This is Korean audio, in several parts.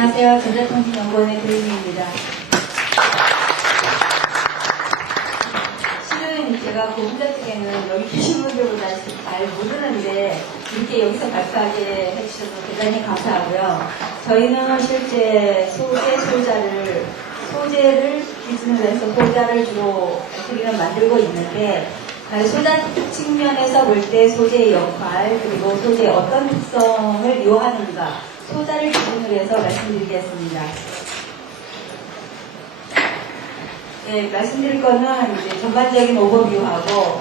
안녕하세요. 전자통신연구원의 조윤희입니다. 실은 제가 보험자 쪽에는 여기 계신 분들보다 잘 모르는데 이렇게 여기서 발표하게 해주셔서 대단히 감사하고요. 저희는 실제 소재를 기준으로 해서 소자를 주로 우리가 만들고 있는데 소자 측면에서 볼 때 소재의 역할 그리고 소재의 어떤 특성을 요하는가 소자를 기준으로 해서 말씀드리겠습니다. 네, 말씀드릴 거는 이제 전반적인 오버뷰하고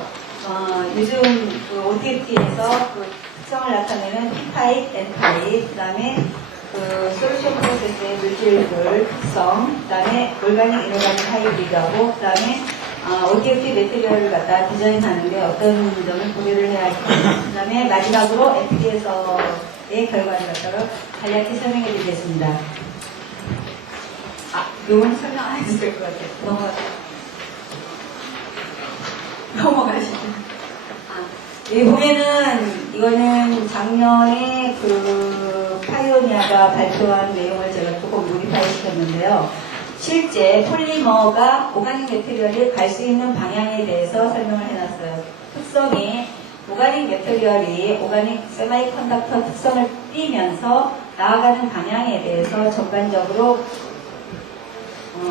요즘 그 OTFT에서 그 특성을 나타내는 P-타입, N-타입, 그 다음에 그 솔루션 프로세스의 물질들 특성, 그 다음에 올가닉, 이노가닉 하이브리드하고, 그 다음에 OTFT 매트리얼을 갖다 디자인하는데 어떤 점을 고려를 해야 할까. 그 다음에 마지막으로 FD에서의 결과를 갖다가 간략히 설명해 드리겠습니다. 요건 설명 안 해도 될 것 같아요. 넘어가시죠. 여기 보면은 이거는 작년에 그 파이오니아가 발표한 내용을 제가 조금 모디파이 시켰는데요. 실제 폴리머가 오가닉 매트리얼이 갈 수 있는 방향에 대해서 설명을 해놨어요. 특성이 오가닉 매트리얼이 오가닉 세마이컨덕터 특성을 띠면서 나아가는 방향에 대해서 전반적으로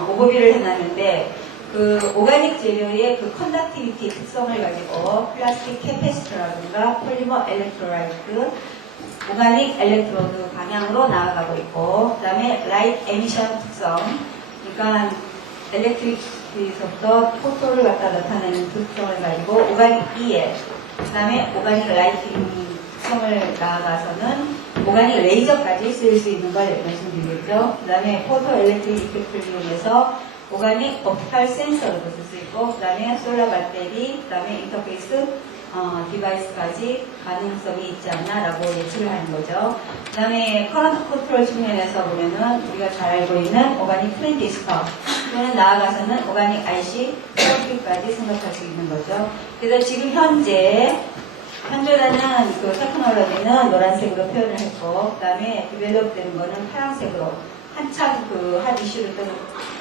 오버뷰를 해놨는데 그 오가닉 재료의 그 컨덕티비티 특성을 가지고 플라스틱 캐패시터라든가 폴리머 엘렉트로라이트, 오가닉 엘렉트로드 방향으로 나아가고 있고 그 다음에 라이트 에미션 특성 그러니까 엘렉트리시티에서부터 포토를 갖다 나타내는 특성을 가지고 오가닉 EL 그 다음에 오가닉 라이팅 특성을 나아가서는 오가닉 레이저까지 쓸 수 있는 걸 말씀드리겠죠. 그 다음에 포토 엘렉트릭 이펙트를 이용해서 오가닉 옵티컬 센서로도 쓸 수 있고 그 다음에 솔라 배터리, 그 다음에 인터페이스 디바이스까지 가능성이 있지 않나 라고 예측을 하는 거죠. 그 다음에 커런트 컨트롤 측면에서 보면은 우리가 잘 알고 있는 오가닉 트랜지스터 또는 나아가서는 오가닉 IC 서큐트까지 생각할 수 있는 거죠. 그래서 지금 현존하는 그 테크놀로지는 노란색으로 표현을 했고 그 다음에 디벨롭되는 거는 파란색으로 한참 그 한 이슈로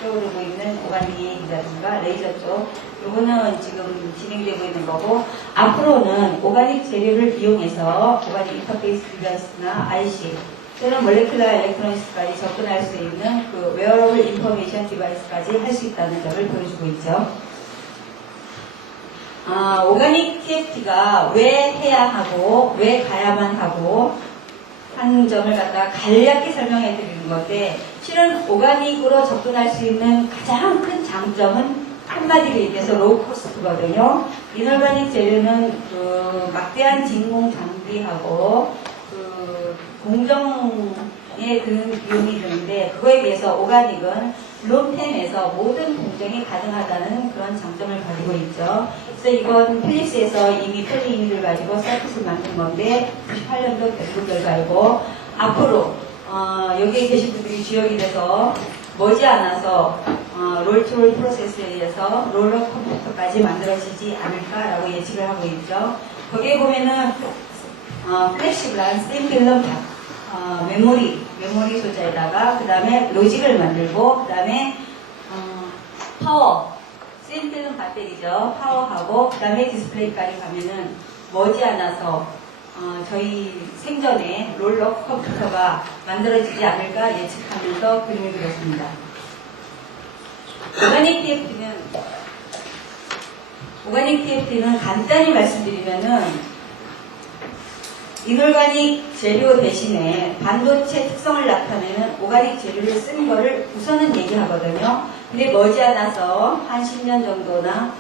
떠오르고 있는 오가닉이라든가 레이저 쪽 요거는 지금 진행되고 있는 거고 앞으로는 오가닉 재료를 이용해서 오가닉 인터페이스 디바이스나 IC 또는 몰레큘러 엘렉트로닉스까지 접근할 수 있는 그 웨어러블 인포메이션 디바이스까지 할 수 있다는 점을 보여주고 있죠. 오가닉 TFT가 왜 해야 하고 왜 가야만 하고 하는 점을 갖다가 간략히 설명해 드리는 건데 실은 오가닉으로 접근할 수 있는 가장 큰 장점은 한마디로 얘기해서 로우 코스트거든요. 이놀가닉 재료는 그 막대한 진공 장비하고 그 공정에 드는 비용이 드는데 그거에 비해서 오가닉은 롬템에서 모든 공정이 가능하다는 그런 장점을 가지고 있죠. 그래서 이건 필립스에서 이미 폴리이미를 가지고 서킷을 만든 건데 98년도 연구 결과이고 앞으로 여기에 계신 분들이 주역이 돼서 머지않아서 롤투롤 프로세스에 의해서 롤러 컴퓨터까지 만들어지지 않을까라고 예측을 하고 있죠. 거기에 보면은 플렉시블한 샘플럼 메모리 소재에다가 그 다음에 로직을 만들고 그 다음에 파워 샘플은 배터리죠. 파워하고 그 다음에 디스플레이까지 가면은 머지않아서 저희 생전에 롤러 컴퓨터가 만들어지지 않을까 예측하면서 그림을 그렸습니다. 오가닉 TFT는 간단히 말씀드리면은 이놀가닉 재료 대신에 반도체 특성을 나타내는 오가닉 재료를 쓴 거를 우선은 얘기하거든요. 근데 머지않아서 한 10년 정도나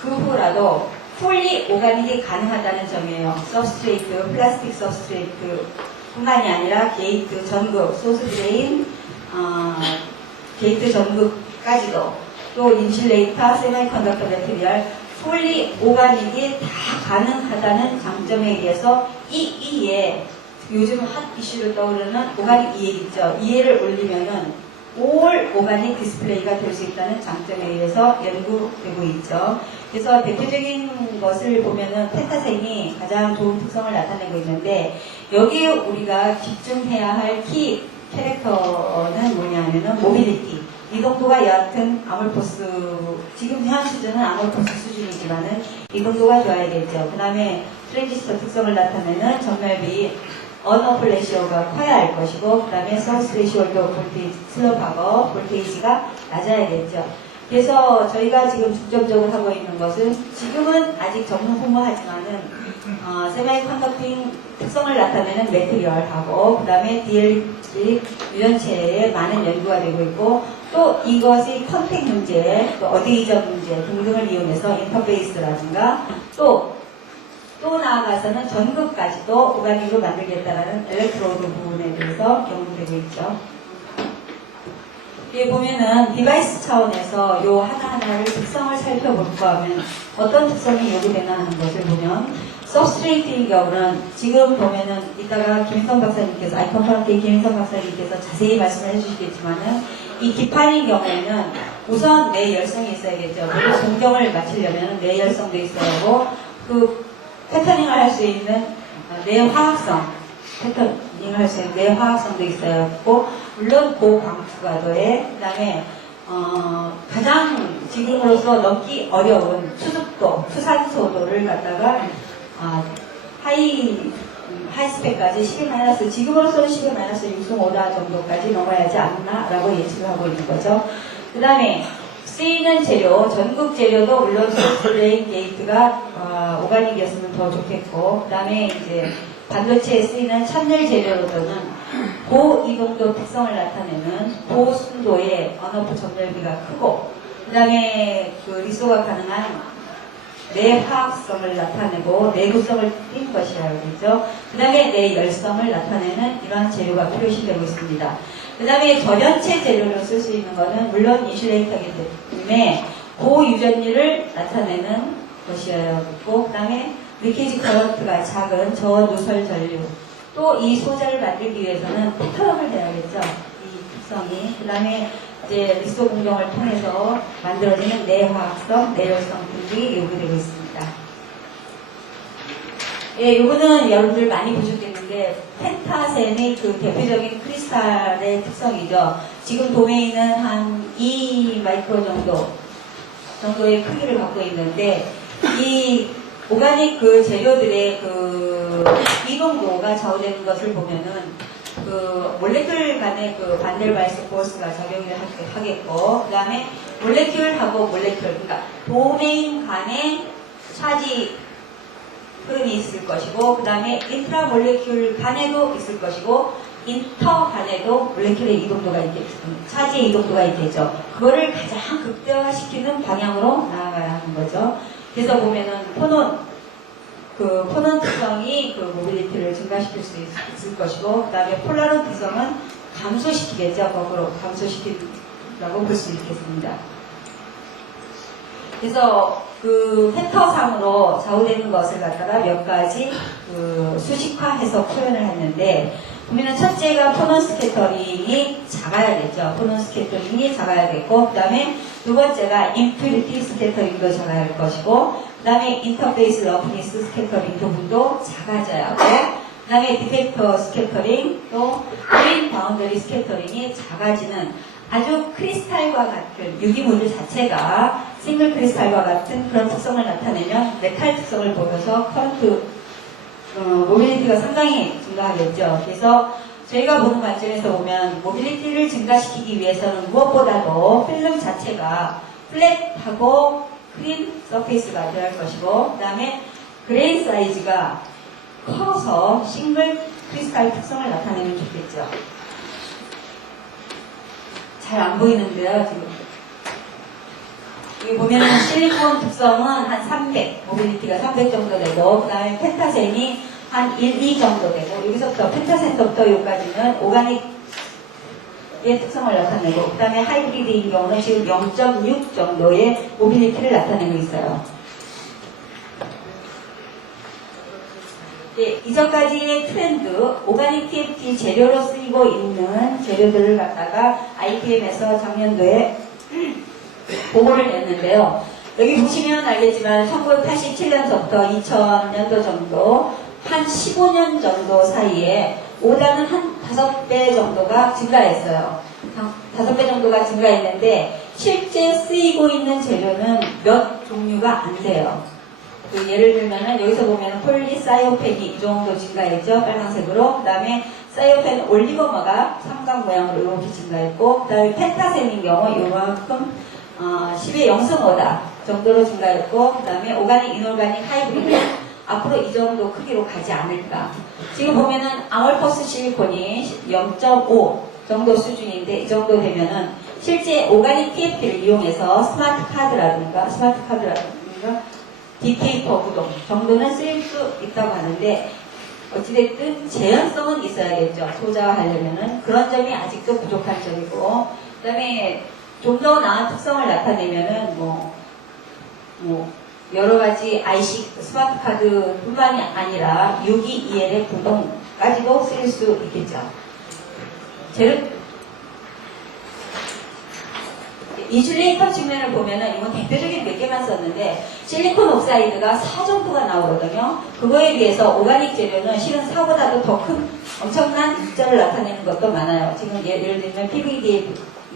그 후라도 풀리 오가닉이 가능하다는 점이에요. 서브스트레이트, 플라스틱 서브스트레이트 뿐만이 아니라 게이트, 전극, 소스 드레인, 게이트 전극까지도 또 인슐레이터, 세미컨덕터 매트리얼 풀리 오가닉이 다 가능하다는 장점에 의해서 이에 요즘 핫 이슈로 떠오르는 오가닉 EL 있죠. EL을 올리면은 올 오가닉 디스플레이가 될 수 있다는 장점에 의해서 연구되고 있죠. 그래서 대표적인 것을 보면은 펜타생이 가장 좋은 특성을 나타내고 있는데 여기에 우리가 집중해야 할 키 캐릭터는 뭐냐면은 모빌리티. 이동도가 얕은 아몰포스, 지금 현 수준은 아몰포스 수준이지만은 이동도가 좋아야겠죠. 그 다음에 트랜지스터 특성을 나타내는 전멸비 언오프 레시오가 커야 할 것이고, 그 다음에 소스 레시오도 볼테이지, 슬롭하고 볼테이지가 낮아야겠죠. 그래서 저희가 지금 중점적으로 하고 있는 것은 지금은 아직 전문 후무하지만은 세마이 컨덕팅 특성을 나타내는 매트리얼하고 그 다음에 DLC 유전체에 많은 연구가 되고 있고, 또 이것이 컨택 문제, 또 어드이전 문제 등등을 이용해서 인터페이스라든가 또 나아가서는 전극까지도 오가닉으로 만들겠다라는 엘렉트로드 부분에 대해서 연구되고 있죠. 여기 보면은 디바이스 차원에서 요 하나하나를 특성을 살펴볼까 하면 어떤 특성이 요구되나 하는 것을 보면, 서브스트레이트의 경우는 지금 보면은 이따가 김인성 박사님께서, 아이콘파운트의 김인성 박사님께서 자세히 말씀을 해주시겠지만은 이 기판의 경우에는 우선 내열성이 있어야겠죠. 그리고 공정을 맞추려면 내열성도 있어야 하고, 그 패터닝을 할 수 있는 내화학성, 패터닝을 할 수 있는 내화학성도 있어야 하고, 물론 고광투과도에, 그 다음에 가장 지금으로서 넘기 어려운 수습도, 수산소도를 갖다가 하이 스펙까지 10-, 지금으로서는 10-6승5다 정도까지 넘어야 하지 않나라고 예측을 하고 있는 거죠. 그 다음에 쓰이는 재료, 전국 재료도 물론 소스레인 게이트가 오가닉이었으면 더 좋겠고, 그 다음에 이제 반도체에 쓰이는 찬늘 재료로서는 고이동도 특성을 나타내는 고순도의 언오프 전멸비가 크고, 그 다음에 그 리소가 가능한 내화학성을 나타내고 내구성을 띈 것이라고죠. 그 다음에 내열성을 나타내는 이러한 재료가 필요시되고 있습니다. 그 다음에 저연체 재료로 쓸 수 있는 것은 물론 인슐레이터이기 때문에 고유전율을 나타내는 것이어야 하고, 그 다음에 리케이지 커런트가 작은 저누설 전류, 또 이 소자를 만들기 위해서는 패턴을 해야겠죠. 이 특성이. 그 다음에 이제 리소 공정을 통해서 만들어지는 내화학성, 내열성 등이 요구되고 있습니다. 예, 요거는 여러분들 많이 보셨겠는데 펜타센의 그 대표적인 크리스탈의 특성이죠. 지금 도메인은 한 2 마이크로 정도의 크기를 갖고 있는데, 이 오가닉 그 재료들의 그 이동도가 좌우되는 것을 보면은 그 몰레큘 간의 그 반델바이스 포스가 작용을 하겠고, 그 다음에 몰레큘하고 몰레큘, 그러니까 도메인 간의 차지 흐름이 있을 것이고, 그 다음에 인트라 몰레큘 간에도 있을 것이고, 인터 간에도 몰레큘의 이동도가 있겠죠. 차지의 이동도가 있겠죠. 그거를 가장 극대화시키는 방향으로 나아가야 하는 거죠. 그래서 보면은 포넌 특성이 그 모빌리티를 증가시킬 수 있을 것이고, 그 다음에 폴라론 특성은 감소시키겠죠. 거꾸로 감소시키라고 볼 수 있겠습니다. 그래서 그 펜터상으로 좌우되는 것을 갖다가 몇 가지 그 수식화해서 표현을 했는데, 보면은 첫째가 포넌 스캐터링이 작아야겠죠. 포넌 스캐터링이 작아야겠고, 그 다음에 두 번째가 인피니티 스캐터링도 작아야 할 것이고, 그 다음에 인터페이스 러프니스 스캐터링 부분도 작아져야 하고, 그 다음에 디펙터 스캐터링, 또 그린 바운더리 스캐터링이 작아지는 아주 크리스탈과 같은 유기물 자체가 싱글 크리스탈과 같은 그런 특성을 나타내면 메탈 특성을 보여서 커런트 모빌리티가 상당히 증가하겠죠. 그래서 저희가 보는 관점에서 보면 모빌리티를 증가시키기 위해서는 무엇보다도 필름 자체가 플랫하고 크린 서페이스가 되어야 할 것이고, 그 다음에 그레인 사이즈가 커서 싱글 크리스탈 특성을 나타내면 좋겠죠. 잘 안 보이는데요, 지금. 여기 보면 실리콘 특성은 한 300, 모빌리티가 300 정도 되고, 그 다음에 펜타센이 한 1, 2 정도 되고, 여기서부터 펜타센부터 여기까지는 오가닉의 특성을 나타내고, 그 다음에 하이브리드인 경우는 지금 0.6 정도의 모빌리티를 나타내고 있어요. 네, 이전까지의 트렌드, 오가닉 TFT 재료로 쓰이고 있는 재료들을 갖다가 IPM에서 작년도에 보고를 냈는데요. 여기 보시면 알겠지만 1987년서부터 2000년도 정도 한 15년 정도 사이에 오다는 한 5배 정도가 증가했어요. 5배 정도가 증가했는데 실제 쓰이고 있는 재료는 몇 종류가 안 돼요. 그 예를 들면은 여기서 보면 폴리사이오펜이 이 정도 증가했죠. 빨간색으로. 그 다음에 사이오펜 올리고머가 삼각 모양으로 이렇게 증가했고, 그 다음에 펜타센인 경우 요만큼 10의 0.5다 정도로 증가했고, 그 다음에 오가닉, 이놀가닉, 하이브리드 앞으로 이 정도 크기로 가지 않을까. 지금 보면은 아몰퍼스 실리콘이 0.5 정도 수준인데 이 정도 되면은 실제 오가닉 TFT를 이용해서 스마트 카드라든가 디테이터 구동 정도는 쓰일 수 있다고 하는데 어찌됐든 재현성은 있어야겠죠. 소자하려면은 그런 점이 아직도 부족한 점이고, 그 다음에 좀 더 나은 특성을 나타내면은 여러 가지 IC 스마트 카드뿐만이 아니라 622L의 구동까지도 쓰일 수 있겠죠. 인슐레이터 측면을 보면은 이건 대표적인 몇 개만 썼는데 실리콘 옥사이드가 4 정도가 나오거든요. 그거에 비해서 오가닉 재료는 실은 4보다도 더 큰 엄청난 숫자를 나타내는 것도 많아요. 지금 예를 들면 PVD의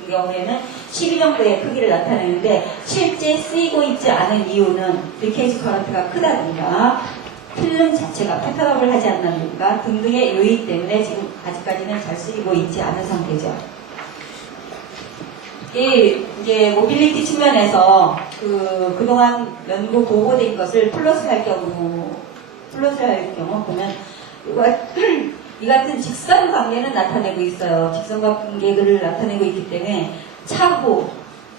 경우에는 12 정도의 크기를 나타내는데 실제 쓰이고 있지 않은 이유는 리케이지 커런트가 크다든가 필름 자체가 패턴업을 하지 않는다든가 등등의 요인 때문에 지금 아직까지는 잘 쓰이고 있지 않은 상태죠. 이제 모빌리티 측면에서 그동안 연구 보고된 것을 플러스 할 경우 보면 이 같은 직선 관계는 나타내고 있어요. 직선 관계를 나타내고 있기 때문에 차후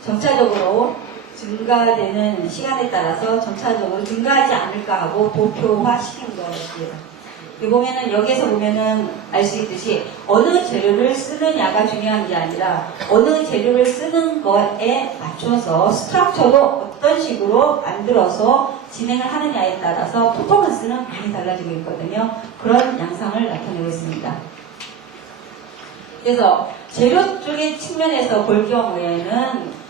점차적으로 증가되는 시간에 따라서 점차적으로 증가하지 않을까 하고 도표화 시킨 것이에요. 보면은 여기에서 보면은 알 수 있듯이 어느 재료를 쓰느냐가 중요한 게 아니라 어느 재료를 쓰는 거에 맞춰서 스트럭처도 어떤 식으로 만들어서 진행을 하느냐에 따라서 퍼포먼스는 많이 달라지고 있거든요. 그런 양상을 나타내고 있습니다. 그래서 재료 쪽의 측면에서 볼 경우에는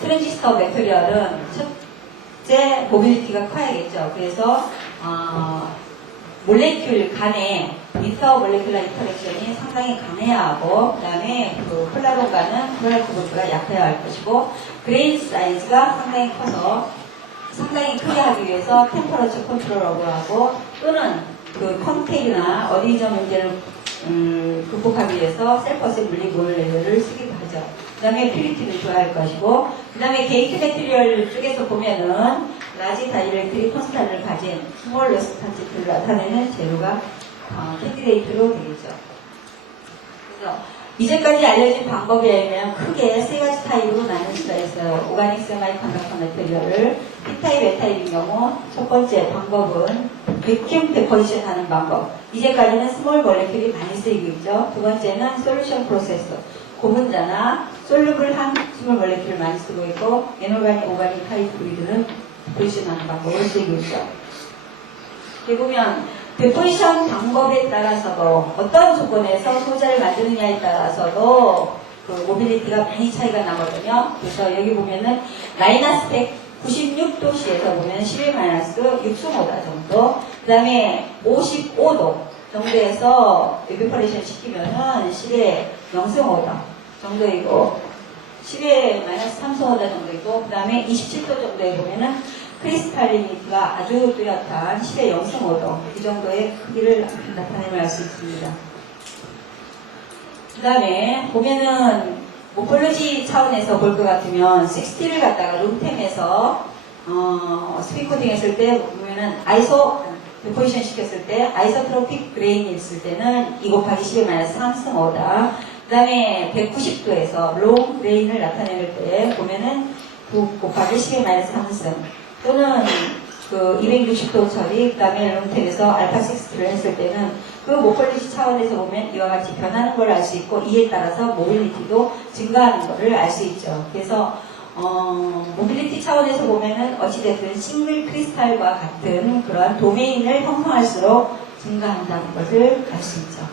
트랜지스터 매트리얼은 첫째 모빌리티가 커야겠죠. 그래서 몰레큘 간의 인터몰레큘러 인터랙션이 상당히 강해야 하고, 그 다음에 폴라론과는 프로라이트보드가 약해야 할 것이고, 그레인 사이즈가 상당히 커서 상당히 크게 하기 위해서 템퍼러처 컨트롤러고 하고, 또는 컨테이나 어디저 문제를 극복하기 위해서 셀퍼스 물리볼레를 쓰기도 하죠. 그 다음에 퓨리티를 좋아할 것이고, 그 다음에 게이트 매트리얼 쪽에서 보면은 라지 다이렉트리 콘스탄을 가진 스몰 레스탄티를 나타내는 재료가 캔디데이트로 되겠죠. 그래서 이제까지 알려진 방법에 의하면 크게 세 가지 타입으로 나눌 수가 있어요. 오가닉 세마이 컨덕터 매트리얼을 P타입, N타입인 경우 첫 번째 방법은 베큐um 데포지션 하는 방법. 이제까지는 스몰 몰레큘이 많이 쓰이고 있죠. 두 번째는 솔루션 프로세스. 고분자나 솔루블한 스몰 몰레큘을 많이 쓰고 있고, 에놀가닉, 오가닉 하이브리드는 데포지션하는 방법을 쓰이고 있죠. 여기 보면 데포지션 방법에 따라서도 어떤 조건에서 소자를 만드느냐에 따라서도 모빌리티가 많이 차이가 나거든요. 그래서 여기 보면은 마이너스 196도씨에서 보면 11-625다 정도, 그 다음에 55도 정도에서 에비퍼레이션 시키면은 10의 0.5다 정도이고, 10의 -3.5다 정도이고, 그 다음에 27도 정도에 보면은 크리스탈리니티가 아주 뚜렷한 10의 0.5도 이 정도의 크기를 나타내면 알 수 있습니다. 그 다음에 보면은 모폴로지 차원에서 볼 것 같으면 60를 갖다가 룸템에서 스피코딩 했을 때 보면은 데포지션 시켰을 때 아이소트로픽 그레인이 있을 때는 2 곱하기 10의 -3.5다. 그 다음에 190도에서 롱 그레인을 나타낼 때 보면은 9 곱하기 10의 -3승, 또는 260도 처리, 그 다음에 롱텍에서 알파 6를 했을 때는 모폴리티 차원에서 보면 이와 같이 변하는 걸 알 수 있고, 이에 따라서 모빌리티도 증가하는 것을 알 수 있죠. 그래서 모빌리티 차원에서 보면은 어찌됐든 싱글 크리스탈과 같은 그러한 도메인을 형성할수록 증가한다는 것을 알 수 있죠.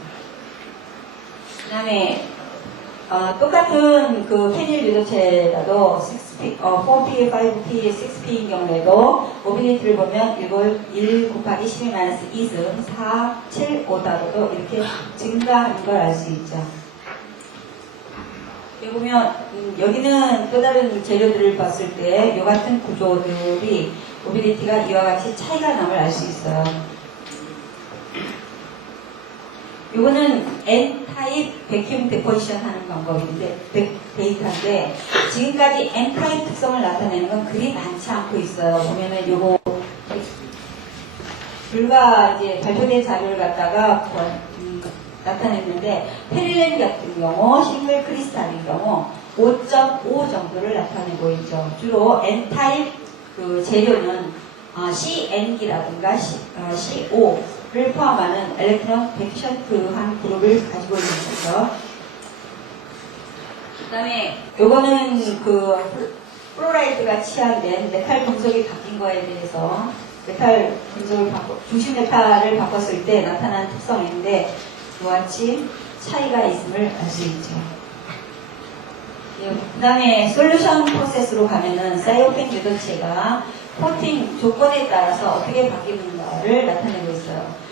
그 다음에 똑같은 그 페닐 유도체라도 4P, 5P, 6P인 경우에도 모빌리티를 보면 이걸 1 곱하기 12-2승 4, 7, 5다로도 이렇게 증가하는 걸 알 수 있죠. 여기 보면 여기는 또 다른 재료들을 봤을 때 이 같은 구조들이 모빌리티가 이와 같이 차이가 남을 알 수 있어요. 이거는 N-타입 베큐um 데포지션 하는 방법인데, 데이터인데, 지금까지 N-타입 특성을 나타내는 건 그리 많지 않고 있어요. 보면은 요거, 불과 이제 발표된 자료를 갖다가 나타냈는데, 페릴렌 같은 경우, 싱글 크리스탈인 경우, 5.5 정도를 나타내고 있죠. 주로 N-타입 그 재료는 CN기라든가 CO 를 포함하는 엘렉트론 데피션트한 그룹을 가지고 있는 거죠. 그 다음에 요거는 그 플로라이드가 치환된 메탈 금속이 바뀐 거에 대해서 메탈 금속을 중심 메탈을 바꿨을 때 나타난 특성인데 이와 같이 차이가 있음을 알 수 있죠. 그 다음에 솔루션 프로세스로 가면은 사이오펜 유도체가 코팅 조건에 따라서 어떻게 바뀌는가를 나타내고 있어요.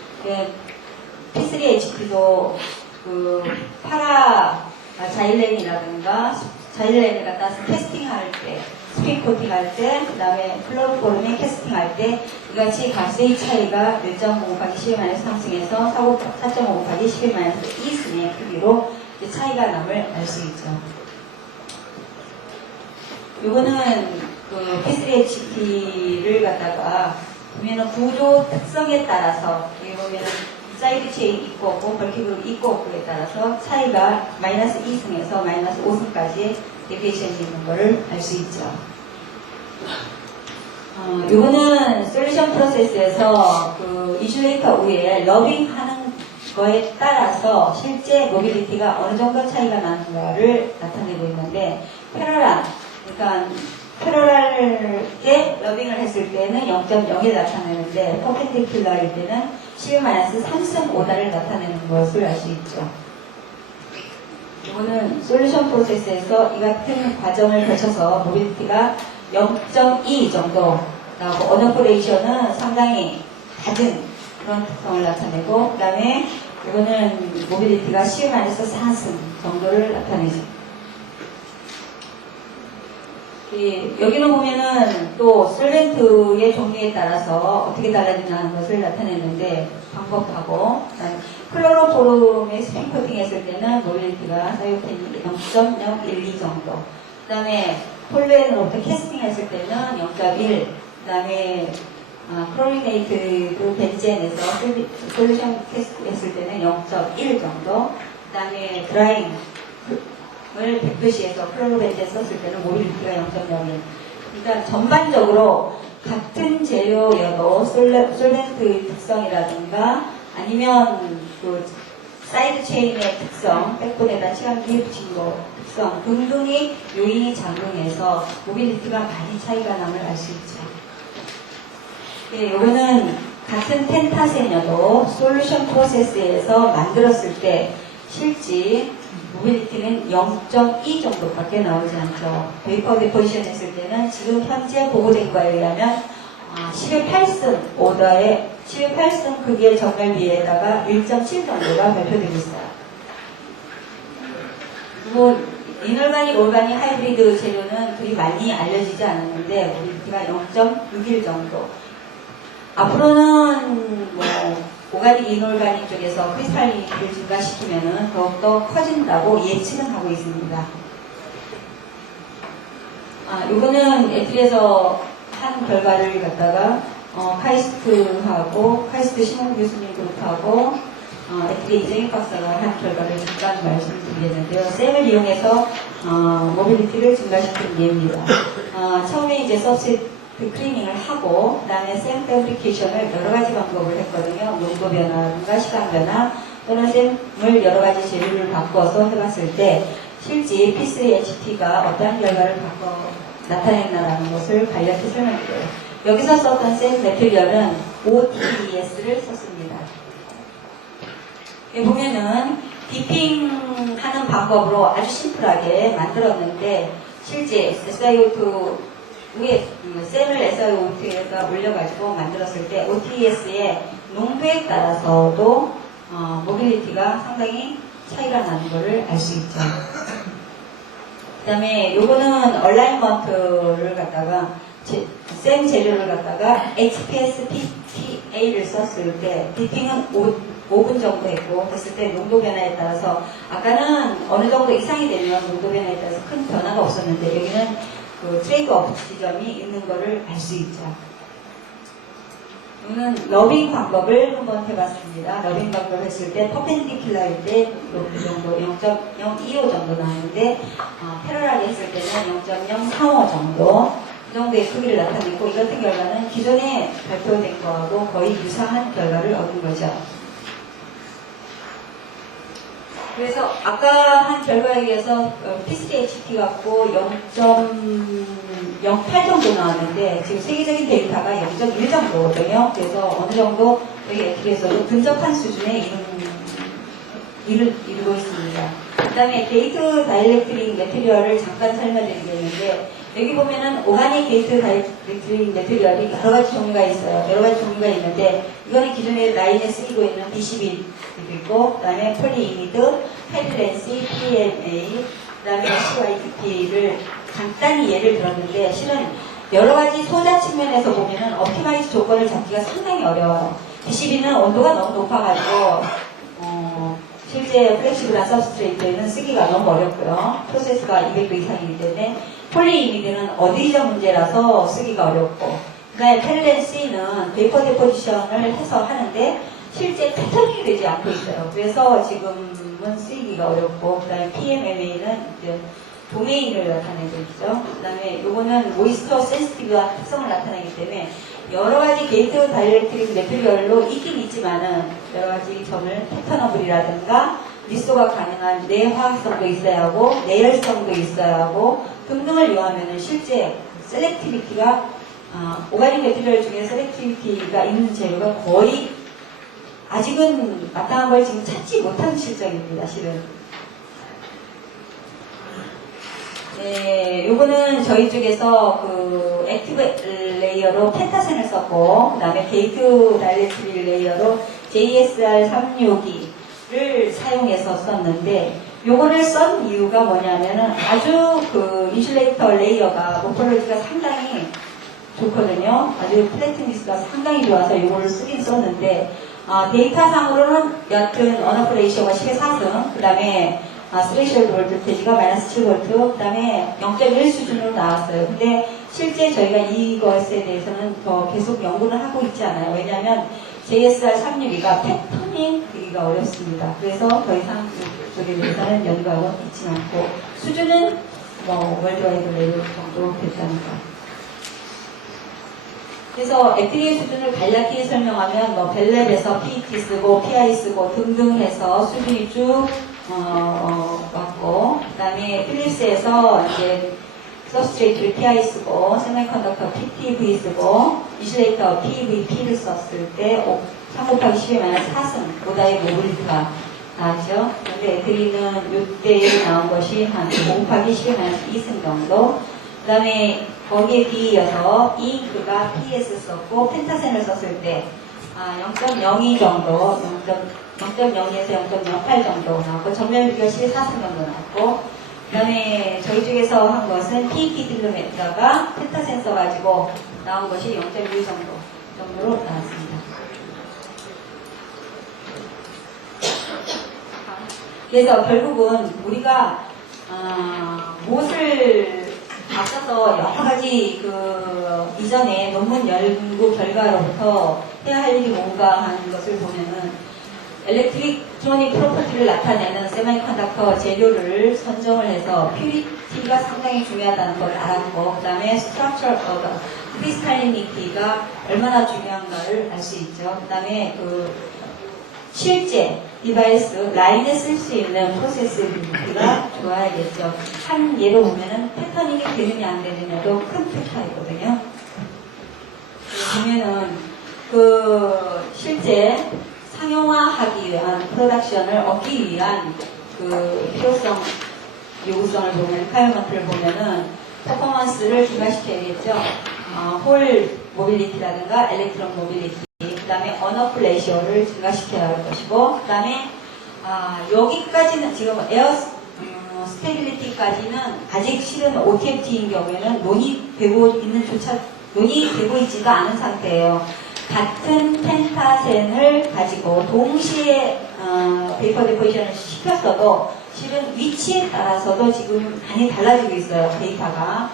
P3HP도 그 파라 자일렌이라든가 자일렌을 갖다 캐스팅할 때, 스핀 코팅할 때, 그 다음에 플로로포름에 캐스팅할 때 이같이 가스의 차이가 1.5 곱하기 11 상승해서 4.5 곱하기 11 2승의 크기로 차이가 남을 알 수 있죠. 요거는 그 P3HP를 갖다가 보면은 구조 특성에 따라서 여기 보면은 사이드 체인 있고 없고 벌키그룹 있고 없고에 따라서 차이가 마이너스 2승에서 마이너스 5승까지 데비에이션이 있는 거를 알 수 있죠. 요거는 솔루션 프로세스에서 그 이슈레이터 위에 러빙하는 거에 따라서 실제 모빌리티가 어느 정도 차이가 나는가를 나타내고 있는데 패러랄, 그러니까 패러랄에 러빙을 했을 때는 0.0을 나타내는데 퍼펜디큘러일 때는 10-3승 5다를 나타내는 것을 알 수 있죠. 이거는 솔루션 프로세스에서 이 같은 과정을 거쳐서 모빌리티가 0.2 정도 나오고 언어프 레이셔는 상당히 낮은 그런 특성을 나타내고 그 다음에 이거는 모빌리티가 10-4승 정도를 나타내죠. 여기는 보면은 또 솔벤트의 종류에 따라서 어떻게 달라지냐는 것을 나타내는데 방법하고 클로로포름에 스핀 코팅 했을 때는 모빌리티가 사이오펜이 0.012 정도 그 다음에 폴렌으로부터 캐스팅 했을 때는 0.1 그 다음에 크로리네이트 벤젠에서 솔루션 캐스팅 했을 때는 0.1 정도 그 다음에 드라잉 을 100도씨에서 클로로벤젠 썼을 때는 모빌리티가 0.01. 그러니까 전반적으로 같은 재료여도 솔벤트 특성이라든가 아니면 그 사이드 체인의 특성, 백본에다 시간기에 붙인 거 특성 등등이 요인이 작용해서 모빌리티가 많이 차이가 남을 알 수 있죠. 이거는 같은 펜타센여도 솔루션 프로세스에서 만들었을 때 실제 모빌리티는 0.2 정도밖에 나오지 않죠. 베이퍼 데포지션 했을 때는 지금 현재 보고된 거에 의하면 18승 오더의 18승 크기의 정렬비에다가 1.7 정도가 발표되고 있어요. 그리고 이놀가닉, 올가닉 하이브리드 재료는 그리 많이 알려지지 않았는데 모빌리티가 0.61 정도. 앞으로는 오가닉, 이놀가닉 쪽에서 크리스탈린을 증가시키면은 더욱더 커진다고 예측은 하고 있습니다. 요거는 애틀에서 한 결과를 갖다가 카이스트 신홍 교수님 그룹하고 애틀의 이정익 박사가 한 결과를 잠깐 말씀드리겠는데요. 셈을 이용해서 모빌리티를 증가시킨 예입니다. 처음에 이제 서브셋 클리닝을 하고 그 다음에 셈 패브리케이션을 여러 가지 방법을 했거든요. 농도 변화라든가 시간 변화 또는 셈을 여러 가지 재료를 바꿔서 해봤을 때 실제 P3HP가 어떠한 결과를 나타냈나라는 것을 간략히 설명드려요. 여기서 썼던 셈 매트리얼은 OTDS를 썼습니다. 여기 보면은 디핑하는 방법 방법으로 아주 심플하게 만들었는데 실제 SiO2 위에 샘을 SiO2에다 올려가지고 만들었을 때 OTS의 농도에 따라서도 모빌리티가 상당히 차이가 나는 것을 알 수 있죠. 그 다음에 요거는 얼라인먼트를 갖다가 샘 재료를 갖다가 HPS PTA를 썼을 때 디핑은 5분 정도 했고 했을 때 농도 변화에 따라서 아까는 어느 정도 이상이 되면 농도 변화에 따라서 큰 변화가 없었는데 여기는 그 트레이드 오프 지점이 있는 것을 알 수 있죠. 이거는 러빙 방법을 한번 해봤습니다. 러빙 방법을 했을 때 퍼펜디큘러일 때 이 정도 0.025 정도 나오는데 패러럴하게 했을 때는 0.035 정도 그 정도의 크기를 나타내고 이 같은 결과는 기존에 발표된 거하고 거의 유사한 결과를 얻은 거죠. 그래서 아까 한 결과에 의해서 PCHT 갖고 0.08 정도 나왔는데 지금 세계적인 데이터가 0.1 정도거든요. 그래서 어느 정도 여기 FD에서도 근접한 수준에 이르고 있습니다. 그 다음에 게이트 다이렉트릭 매트리얼을 잠깐 설명드리겠는데 여기 보면은 오가닉 게이트 다이렉트릭 매트리얼이 여러 가지 종류가 있어요. 여러 가지 종류가 있는데 이거는 기존에 라인에 쓰이고 있는 BCB 있고, 그 다음에 폴리이미드, 페릴렌시, PMA, 그 다음에 CYTP를 간단히 예를 들었는데 실은 여러 가지 소자 측면에서 보면은 옵티마이즈 조건을 잡기가 상당히 어려워요. BCB는 온도가 너무 높아가지고 실제 플렉시블한 서브스트레이트에는 쓰기가 너무 어렵고요. 프로세스가 200도 이상이기 때문에 폴리이미드는 어디적 문제라서 쓰기가 어렵고 그 다음에 페릴렌시는 베이퍼 데포지션을 해서 하는데 실제 패턴이 되지 않고 있어요. 그래서 지금은 쓰이기가 어렵고 그 다음에 PMMA는 이제 도메인을 나타내고 있죠. 그 다음에 요거는 모이스터 센시티브한 특성을 나타내기 때문에 여러 가지 게이트 다이렉트릭 매트리얼로 있긴 있지만은 여러 가지 점을 패턴어블이라든가 리소가 가능한 내화학성도 있어야 하고 내열성도 있어야 하고 등등을 요하면은 실제 셀렉티비티가 오가닉 매트리얼 중에 셀렉티비티가 있는 재료가 거의 아직은 마땅한 걸 지금 찾지 못하는 실정입니다, 실은. 네, 요거는 저희 쪽에서 그 액티브 레이어로 펜타센을 썼고, 그 다음에 게이트 다이렉트릭 레이어로 JSR362를 사용해서 썼는데, 요거를 쓴 이유가 뭐냐면은 아주 그 인슐레이터 레이어가 모폴로지가 상당히 좋거든요. 아주 플래티니스가 상당히 좋아서 요거를 쓰긴 썼는데, 데이터상으로는 여하튼 언어프 레이시오가 10의 4승, 그 다음에 스레이셜 볼트지가 마이너스 7V, 그 다음에 0.1 수준으로 나왔어요. 근데 실제 저희가 이것에 대해서는 더 계속 연구를 하고 있지 않아요. 왜냐하면 JSR362가 패터닝 되기가 어렵습니다. 그래서 더 이상 이쪽에 대해서는 연구하고 있지 않고 수준은 월드와이드 레벨 정도 됐다는 거. 그래서 FDA 수준을 간략히 설명하면 벨랩에서 PET 쓰고 PI 쓰고 등등 해서 수준이 쭉 왔고, 그 다음에 필립스에서 이제 서브스트레이트를 PI 쓰고 세미컨덕터 PTV 쓰고 인슐레이터 PVP를 썼을 때 3 곱하기 10의 마이너스 4승 보다의 모빌리티가 나왔죠. 근데 애들이는 이때 나온 것이 한 5 곱하기 10의 마이너스 2승 정도. 그 다음에 거기에 비이어서 이잉크가 PS 썼고 펜타센을 썼을 때 0.02 정도, 0.02에서 0.08 정도 나왔고 전멸 비교 14승 정도 나왔고 그 다음에 저희 쪽에서 한 것은 PEP 딜로메트라가 펜타센 써가지고 나온 것이 0.1 정도로 나왔습니다. 그래서 결국은 우리가 무엇을 앞서서 여러 가지 이전에 논문 연구 결과로부터 해야 할 일이 뭔가 하는 것을 보면은 일렉트로닉 프로퍼티를 나타내는 세미컨덕터 재료를 선정을 해서 퓨리티가 상당히 중요하다는 걸 알았고 그 다음에 스트럭처 크리스탈리니티가 얼마나 중요한가를 알 수 있죠. 그 다음에 실제 디바이스 라인에 쓸 수 있는 프로세스가 좋아야겠죠. 한 예로 보면은 패터닝이 되느냐 안 되느냐도 큰 팩터이거든요. 보면은 실제 상용화하기 위한 프로덕션을 얻기 위한 그 필요성, 요구성을 보면, 리퀘어먼트를 보면은 퍼포먼스를 증가시켜야겠죠. 홀 모빌리티라든가 엘렉트론 모빌리티, 그 다음에 언어프 레이시오를 증가시켜야 할 것이고, 그 다음에 여기까지는 지금 에어 스테빌리티까지는 아직 실은 OTFT인 경우에는 논의되고 있지도 않은 상태예요. 같은 펜타센을 가지고 동시에 베이퍼 디포지션을 시켰어도 실은 위치에 따라서도 지금 많이 달라지고 있어요. 데이터가.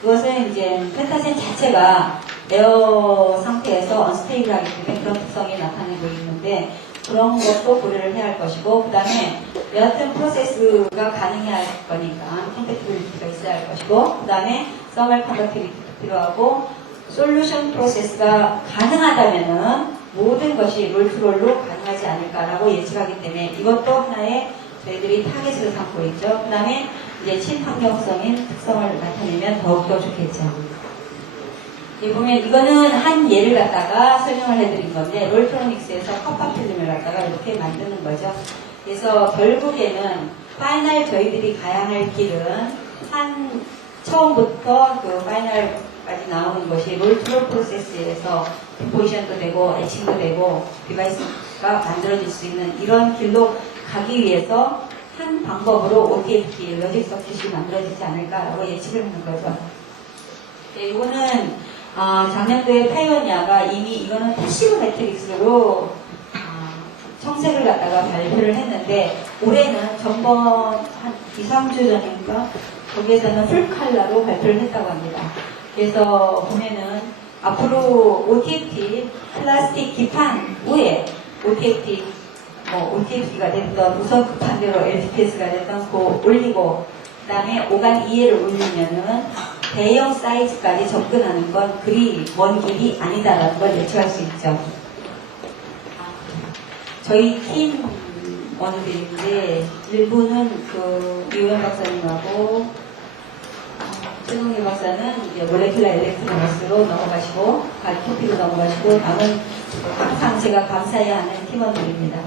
그것은 이제 펜타센 자체가 에어 상태에서 언스테이블하기 때문에 그런 특성이 나타내고 있는데 그런 것도 고려를 해야 할 것이고, 그 다음에 여하튼 프로세스가 가능해야 할 거니까 컴패티빌리티가 있어야 할 것이고, 그 다음에 서멀 컨덕티비티도 필요하고, 솔루션 프로세스가 가능하다면은 모든 것이 롤투롤로 가능하지 않을까라고 예측하기 때문에 이것도 하나의 저희들이 타겟으로 삼고 있죠. 그 다음에 이제 친환경성인 특성을 나타내면 더욱더 좋겠죠. 보면 이거는 한 예를 갖다가 설명을 해드린 건데 롤트로닉스에서 컵파 필름을 갖다가 이렇게 만드는 거죠. 그래서 결국에는 파이널 저희들이 가야 할 길은 한 처음부터 그 파이널까지 나오는 것이 롤트로 프로세스에서 포지션도 되고 애칭도 되고 디바이스가 만들어질 수 있는 이런 길로 가기 위해서 한 방법으로 OTFT, 로직 서킷이 만들어지지 않을까라고 예측을 하는 거죠. 네, 이거는 작년도에 파이오니아가 이미 이거는 패시브 매트릭스로 청색을 갖다가 발표를 했는데 올해는 전번 한 2, 3주 전인가 거기에서는 풀 컬러로 발표를 했다고 합니다. 그래서 보면은 앞으로 OTFT 플라스틱 기판 위에 OTFT가 됐던 우선 급한대로 LTPS가 됐던 그거 올리고 그 다음에 오간 이해를 올리면은 대형 사이즈까지 접근하는 건 그리 먼 길이 아니다라는 걸 예측할 수 있죠. 저희 팀 원들인데 일부는 그 이우현 박사님하고 최동기 박사는 이제 몰레큘러 엘렉트로닉스로 넘어가시고 RTP로 넘어가시고 남은 항상 제가 감사해야 하는 팀원들입니다.